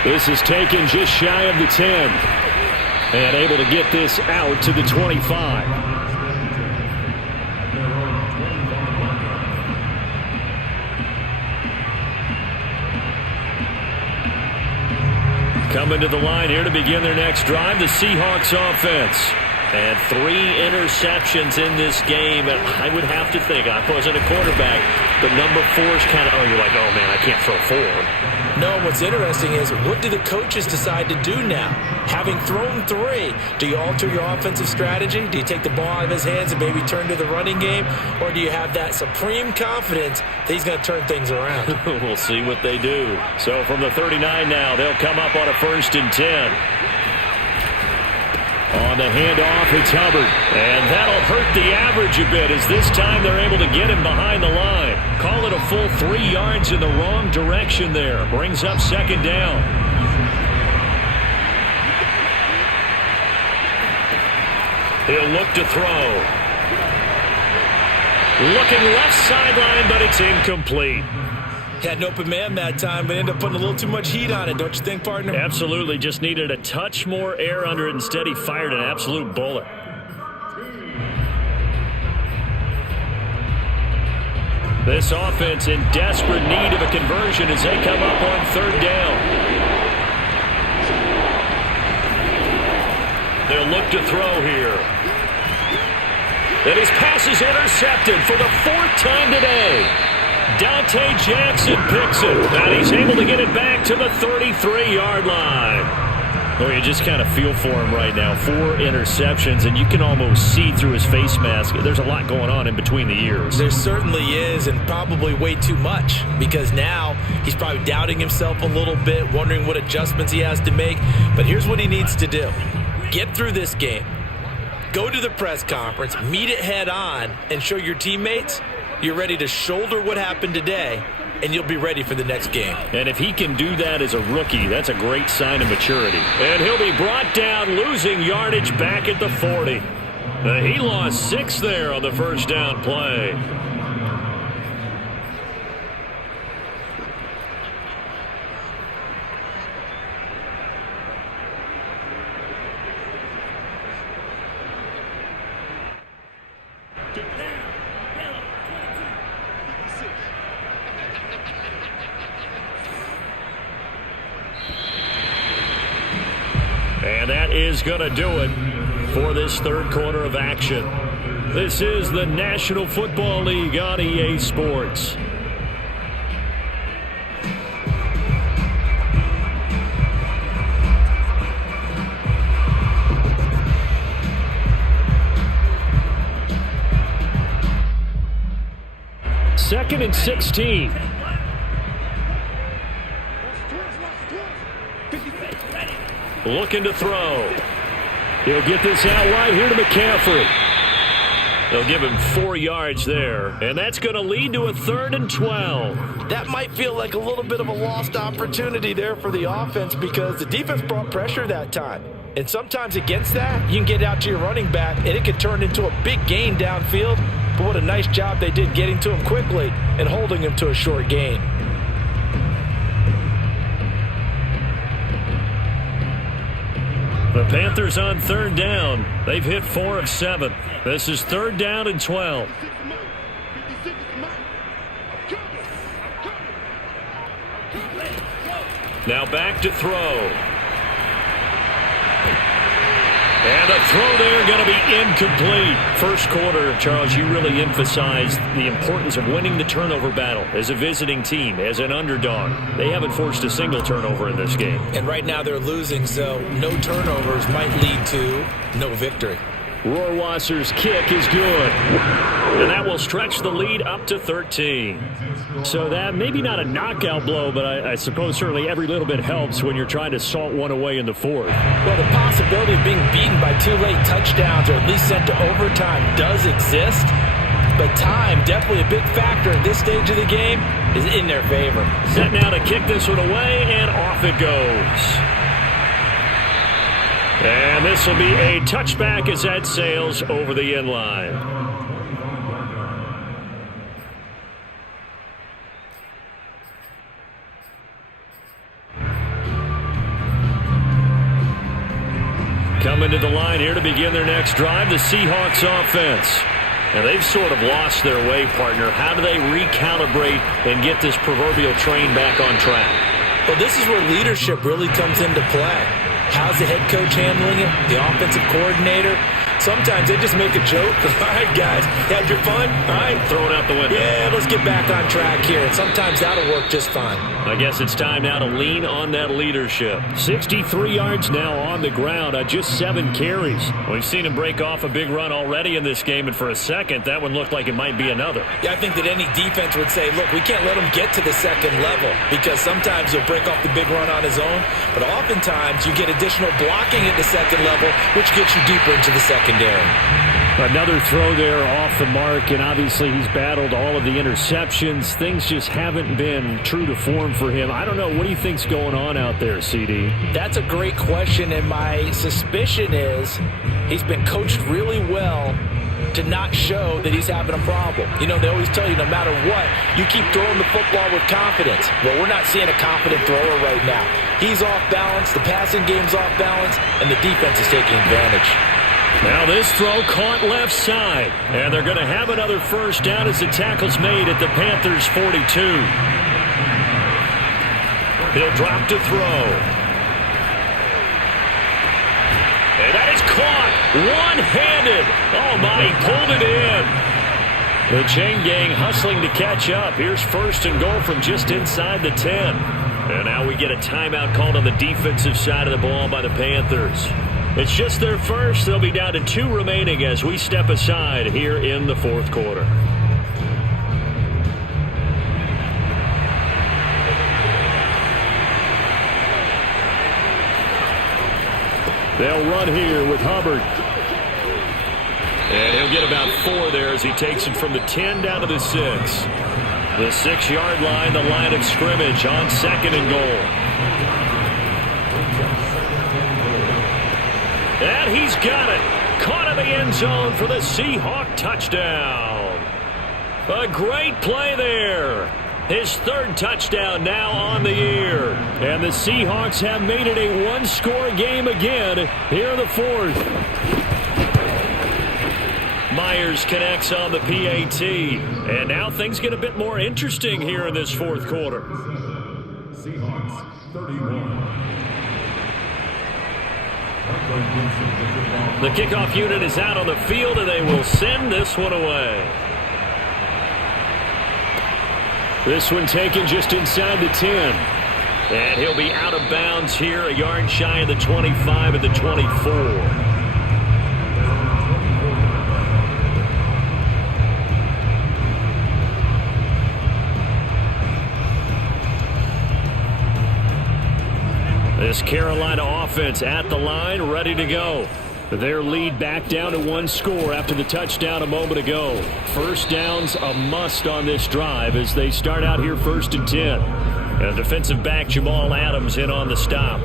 This is taken just shy of the 10. And able to get this out to the 25. Coming to the line here to begin their next drive, the Seahawks offense. And 3 interceptions in this game. I would have to think, I wasn't a quarterback, but number 4 is kind of, you're like, oh man, I can't throw 4. No, what's interesting is, what do the coaches decide to do now? Having thrown 3, do you alter your offensive strategy? Do you take the ball out of his hands and maybe turn to the running game? Or do you have that supreme confidence that he's going to turn things around? We'll see what they do. So from the 39 now, they'll come up on a 1st and 10. On the handoff, it's Hubbard. And that'll hurt the average a bit as this time they're able to get him behind the line. Call it a full 3 yards in the wrong direction there. Brings up 2nd down. He'll look to throw. Looking left sideline, but it's incomplete. Had an open man that time, but ended up putting a little too much heat on it, don't you think, partner? Absolutely. Just needed a touch more air under it. Instead, he fired an absolute bullet. This offense in desperate need of a conversion as they come up on 3rd down. They'll look to throw here. And his pass is intercepted for the 4th time today. Dante Jackson picks it, and he's able to get it back to the 33-yard line. Well, you just kind of feel for him right now. 4 interceptions, and you can almost see through his face mask. There's a lot going on in between the ears. There certainly is, and probably way too much, because now he's probably doubting himself a little bit, wondering what adjustments he has to make. But here's what he needs to do. Get through this game. Go to the press conference, meet it head on, and show your teammates you're ready to shoulder what happened today, and you'll be ready for the next game. And if he can do that as a rookie, that's a great sign of maturity. And he'll be brought down, losing yardage back at the 40. He lost 6 there on the 1st down play. And that is going to do it for this 3rd quarter of action. This is the National Football League on EA Sports. Second and 16. Looking to throw. He'll get this out wide here to McCaffrey. They'll give him 4 yards there, and that's going to lead to a 3rd and 12. That might feel like a little bit of a lost opportunity there for the offense because the defense brought pressure that time. And sometimes against that, you can get out to your running back, and it can turn into a big gain downfield. But what a nice job they did getting to him quickly and holding him to a short gain. The Panthers on third down. They've hit 4 of 7. This is 3rd down and 12. Now back to throw. And a throw there going to be incomplete. First quarter, Charles, you really emphasized the importance of winning the turnover battle as a visiting team, as an underdog. They haven't forced a single turnover in this game. And right now they're losing, so no turnovers might lead to no victory. Rohrwasser's kick is good. And that will stretch the lead up to 13. So that maybe not a knockout blow, but I suppose certainly every little bit helps when you're trying to salt one away in the 4th. Well, the possibility of being beaten by 2 late touchdowns or at least sent to overtime does exist. But time, definitely a big factor at this stage of the game, is in their favor. Set now to kick this one away, and off it goes. And this will be a touchback as that sails over the end line. Coming to the line here to begin their next drive, the Seahawks offense. And they've sort of lost their way, partner. How do they recalibrate and get this proverbial train back on track? Well, this is where leadership really comes into play. How's the head coach handling it? The offensive coordinator? Sometimes they just make a joke. All right, guys, had your fun? All right. Throw it out the window. Yeah, let's get back on track here. And sometimes that'll work just fine. I guess it's time now to lean on that leadership. 63 yards now on the ground on just 7 carries. We've seen him break off a big run already in this game, and for a second, that one looked like it might be another. Yeah, I think that any defense would say, look, we can't let him get to the second level because sometimes he'll break off the big run on his own, but oftentimes you get additional blocking at the second level, which gets you deeper into the secondary. Another throw there off the mark, and obviously he's battled all of the interceptions. Things just haven't been true to form for him. I don't know. What do you think's going on out there, CD? That's a great question, and my suspicion is he's been coached really well to not show that he's having a problem. You know, they always tell you no matter what, you keep throwing the football with confidence. Well, we're not seeing a confident thrower right now. He's off balance, the passing game's off balance, and the defense is taking advantage. Now this throw caught left side, and they're going to have another first down as the tackle's made at the Panthers' 42. He'll drop to throw. And that is caught one-handed. Oh, my, he pulled it in. The chain gang hustling to catch up. Here's 1st and goal from just inside the 10. And now we get a timeout called on the defensive side of the ball by the Panthers. It's just their first. They'll be down to 2 remaining as we step aside here in the 4th quarter. They'll run here with Hubbard. And he'll get about 4 there as he takes it from the 10 down to the 6. The 6-yard line, the line of scrimmage on 2nd and goal. And he's got it. Caught in the end zone for the Seahawk touchdown. A great play there. His 3rd touchdown now on the year. And the Seahawks have made it a one-score game again here in the 4th. Myers connects on the PAT. And now things get a bit more interesting here in this 4th quarter. Seahawks 31. The kickoff unit is out on the field, and they will send this one away. This one taken just inside the 10. And he'll be out of bounds here, a yard shy of the 25 at the 24. This Carolina offense at the line, ready to go. Their lead back down to 1 score after the touchdown a moment ago. First down's a must on this drive as they start out here 1st and 10. And defensive back Jamal Adams in on the stop.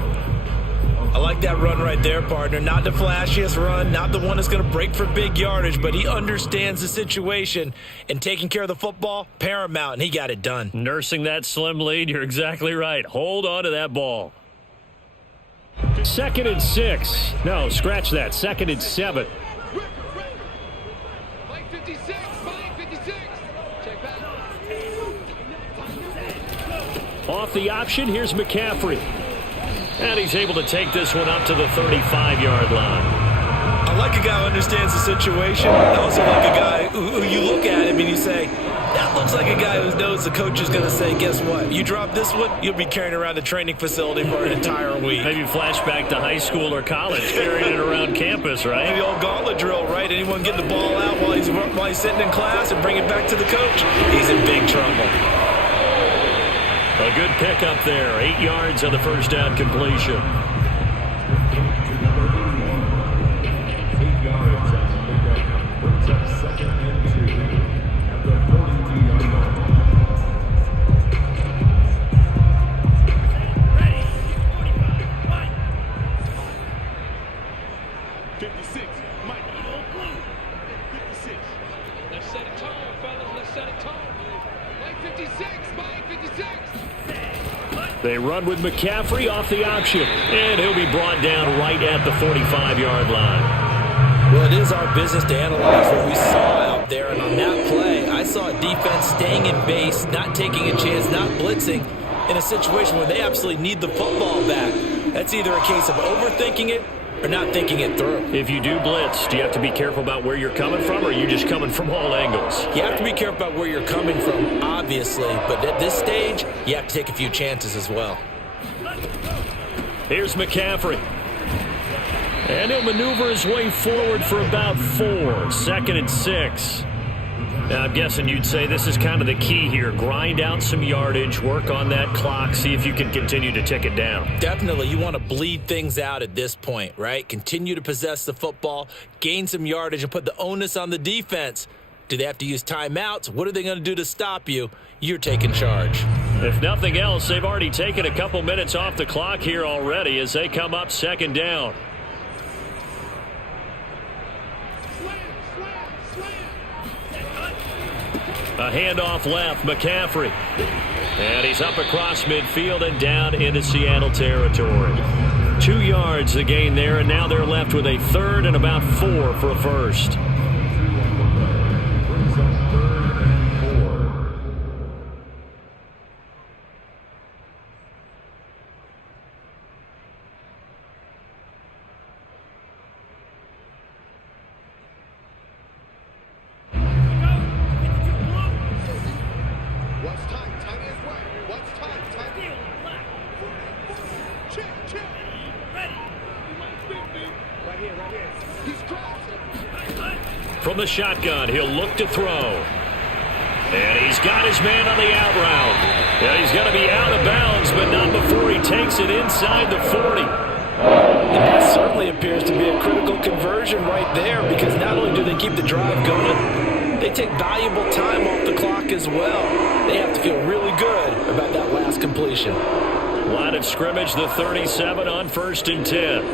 I like like that run right there, partner. Not the flashiest run, not the one that's going to break for big yardage, but he understands the situation, and taking care of the football, paramount, and he got it done. Nursing that slim lead, you're exactly right. Hold on to that ball. 2nd and 6. No, scratch that. 2nd and 7. Off the option, here's McCaffrey. And he's able to take this one up to the 35-yard line. I like a guy who understands the situation. I also like a guy who you look at him and you say, that looks like a guy who knows the coach is going to say, guess what? You drop this one, you'll be carrying around the training facility for an entire week. Maybe flashback to high school or college, carrying it around campus, right? The old gauntlet drill, right? Anyone get the ball out while he's sitting in class and bring it back to the coach? He's in big trouble. A good pickup there. 8 yards on the first down completion. 8 yards on the pickup. Brings up 2nd and 2 at the 42-yard line. Ready. 45. 56. Mike. 56. Let's set a tone, fellas. Let's set a tone. Mike 56. Mike 56. They run with McCaffrey off the option, and he'll be brought down right at the 45-yard line. Well, it is our business to analyze what we saw out there, and on that play, I saw a defense staying in base, not taking a chance, not blitzing, in a situation where they absolutely need the football back. That's either a case of overthinking it or not thinking it through. If you do blitz, do you have to be careful about where you're coming from, or are you just coming from all angles? You have to be careful about where you're coming from, obviously, but at this stage, you have to take a few chances as well. Here's McCaffrey. And he'll maneuver his way forward for about 4. 2nd and 6. Now, I'm guessing you'd say this is kind of the key here. Grind out some yardage, work on that clock, see if you can continue to tick it down. Definitely. You want to bleed things out at this point, right? Continue to possess the football, gain some yardage, and put the onus on the defense. Do they have to use timeouts? What are they going to do to stop you? You're taking charge. If nothing else, they've already taken a couple minutes off the clock here already as they come up 2nd down. A handoff left, McCaffrey. And he's up across midfield and down into Seattle territory. 2 yards the gain there, and now they're left with a 3rd and about 4 for a first. Brings up 3rd and 4. What's tight? Tight is what? What's tight? Tight. Check, check. Ready. Right here, right here. He's crossing. From the shotgun, he'll look to throw. And he's got his man on the out route. And he's going to be out of bounds, but not before he takes it inside the 40. And that certainly appears to be a critical conversion right there, because not only do they keep the drive going, they take valuable time off the clock as well. They have to feel really good about that last completion. Line of scrimmage, the 37 on 1st and 10.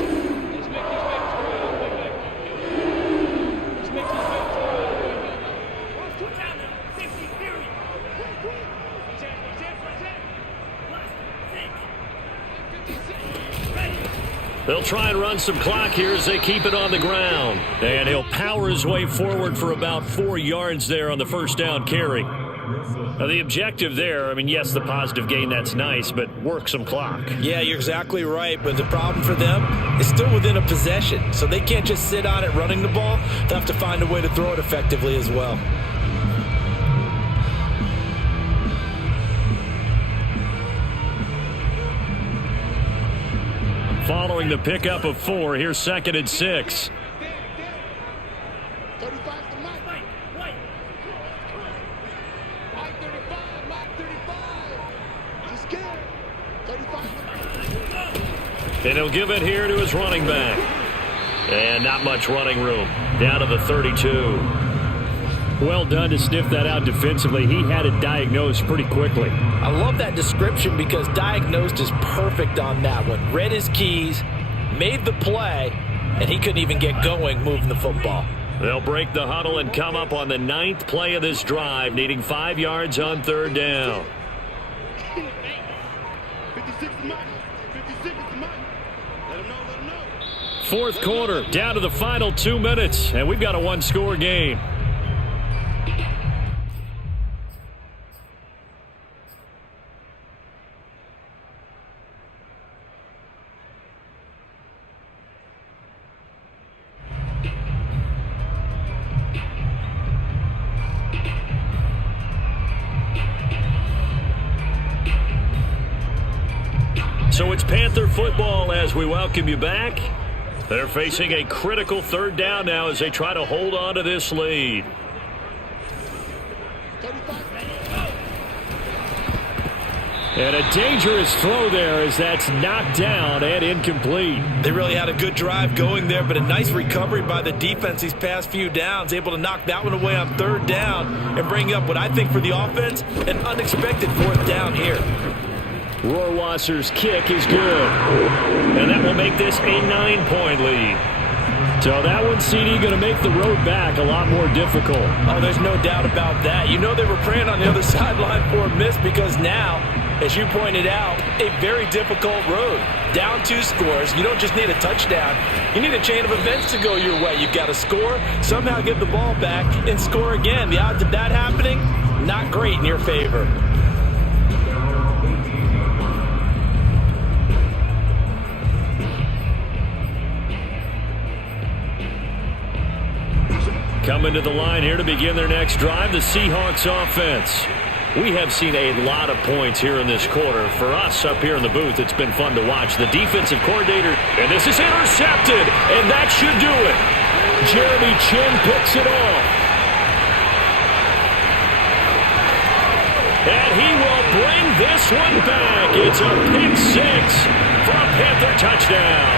They'll try and run some clock here as they keep it on the ground. And he'll power his way forward for about 4 yards there on the first down carry. Now, the objective there, I mean, yes, the positive gain, that's nice, but work some clock. Yeah, you're exactly right, but the problem for them is still within a possession, so they can't just sit on it running the ball. They'll have to find a way to throw it effectively as well. Following the pickup of 4, here's 2nd and 6. 35 to Mike. Mike 35. Mike 35. He's scared. 35. And he'll give it here to his running back. And not much running room. Down to the 32. Well done to sniff that out defensively. He had it diagnosed pretty quickly. I love that description because diagnosed is perfect on that one. Read his keys, made the play, and he couldn't even get going moving the football. They'll break the huddle and come up on the 9th play of this drive, needing 5 yards on 3rd down. 56 is mine. 56 is mine. Let him know, let him know. 4th quarter, down to the final 2 minutes, and we've got a one-score game. So it's Panther football as we welcome you back. They're facing a critical 3rd down now as they try to hold on to this lead. And a dangerous throw there as that's knocked down and incomplete. They really had a good drive going there, but a nice recovery by the defense these past few downs, able to knock that one away on 3rd down and bring up what I think for the offense, an unexpected 4th down here. Rohrwasser's kick is good. And that will make this a 9-point lead. So that one, CD, going to make the road back a lot more difficult. Oh, there's no doubt about that. You know they were praying on the other sideline for a miss because now, as you pointed out, a very difficult road. Down 2 scores. You don't just need a touchdown. You need a chain of events to go your way. You've got to score, somehow get the ball back, and score again. The odds of that happening, not great in your favor. Coming to the line here to begin their next drive, the Seahawks offense. We have seen a lot of points here in this quarter. For us up here in the booth, it's been fun to watch. The defensive coordinator, and this is intercepted, and that should do it. Jeremy Chin picks it off. And he will bring this one back. It's a pick 6 for a Panther touchdown.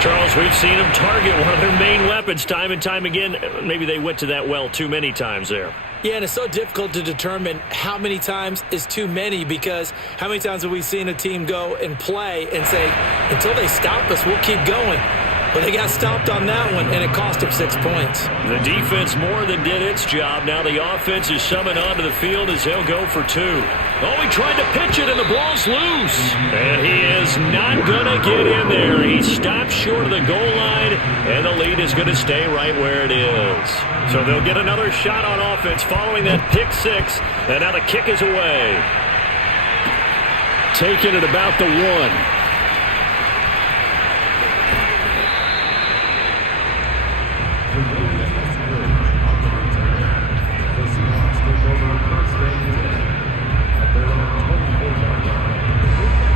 Charles, we've seen them target one of their main weapons time and time again. Maybe they went to that well too many times there. Yeah, and it's so difficult to determine how many times is too many, because how many times have we seen a team go and play and say, until they stop us, we'll keep going. But they got stopped on that one, and it cost them 6 points. The defense more than did its job. Now the offense is summoned onto the field as they'll go for 2. Oh, he tried to pitch it, and the ball's loose. And he is not going to get in there. He stopped short of the goal line, and the lead is going to stay right where it is. So they'll get another shot on offense following that pick 6, and now the kick is away. Taken at about the 1.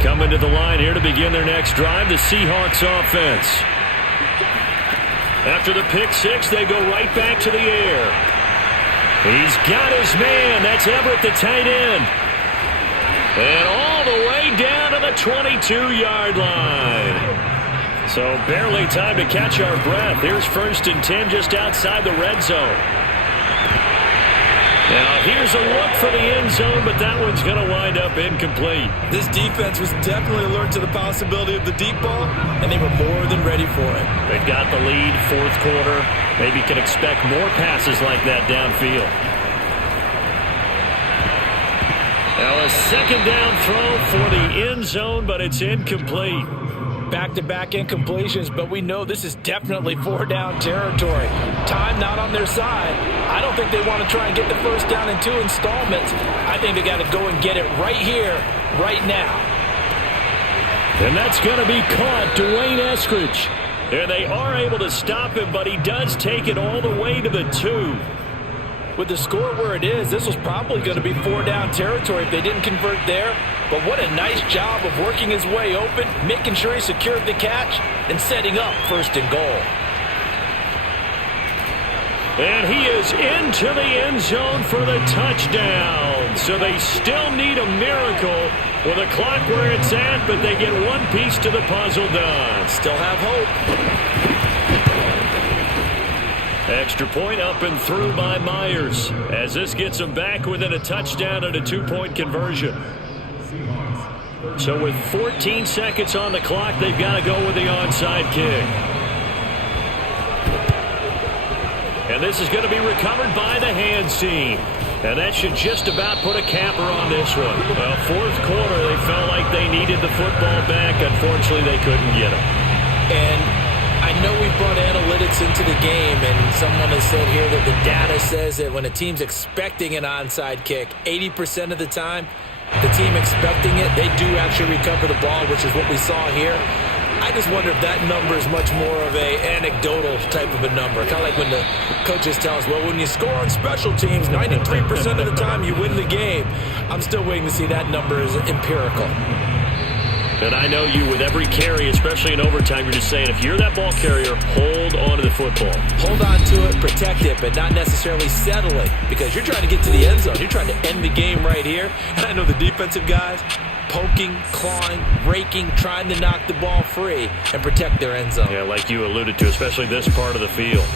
Coming to the line here to begin their next drive, the Seahawks offense. After the pick 6, they go right back to the air. He's got his man. That's Everett, the tight end. And all the way down to the 22-yard line. So barely time to catch our breath. Here's 1st and 10 just outside the red zone. Now here's a look for the end zone, but that one's going to wind up incomplete. This defense was definitely alert to the possibility of the deep ball, and they were more than ready for it. They've got the lead, 4th quarter. Maybe can expect more passes like that downfield. Now a 2nd down throw for the end zone, but it's incomplete. Back-to-back incompletions, but we know this is definitely 4-down territory. Time not on their side. I don't think they want to try and get the 1st down in 2 installments. I think they got to go and get it right here, right now. And that's going to be caught, Dwayne Eskridge. And they are able to stop him, but he does take it all the way to the 2. With the score where it is, this was probably going to be 4-down territory if they didn't convert there. But what a nice job of working his way open, making sure he secured the catch, and setting up 1st and goal. And he is into the end zone for the touchdown. So they still need a miracle with the clock where it's at, but they get one piece to the puzzle done. Still have hope. Extra point up and through by Myers as this gets them back within a touchdown and a 2-point conversion. So with 14 seconds on the clock, they've got to go with the onside kick. And this is going to be recovered by the hands team. And that should just about put a capper on this one. Well, fourth quarter, they felt like they needed the football back. Unfortunately, they couldn't get it. And I know we brought analytics into the game, and someone has said here that the data says that when a team's expecting an onside kick, 80% of the time, the team expecting it, they do actually recover the ball, which is what we saw here. I just wonder if that number is much more of a anecdotal type of a number. Kind of like when the coaches tell us, well, when you score on special teams, 93% of the time you win the game. I'm still waiting to see that number as empirical. And I know you, with every carry, especially in overtime, you're just saying, if you're that ball carrier, hold on to the football. Hold on to it, protect it, but not necessarily settle it, because you're trying to get to the end zone. You're trying to end the game right here. And I know the defensive guys, poking, clawing, raking, trying to knock the ball free and protect their end zone. Yeah, like you alluded to, especially this part of the field.